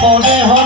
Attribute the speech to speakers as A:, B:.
A: Hare Hare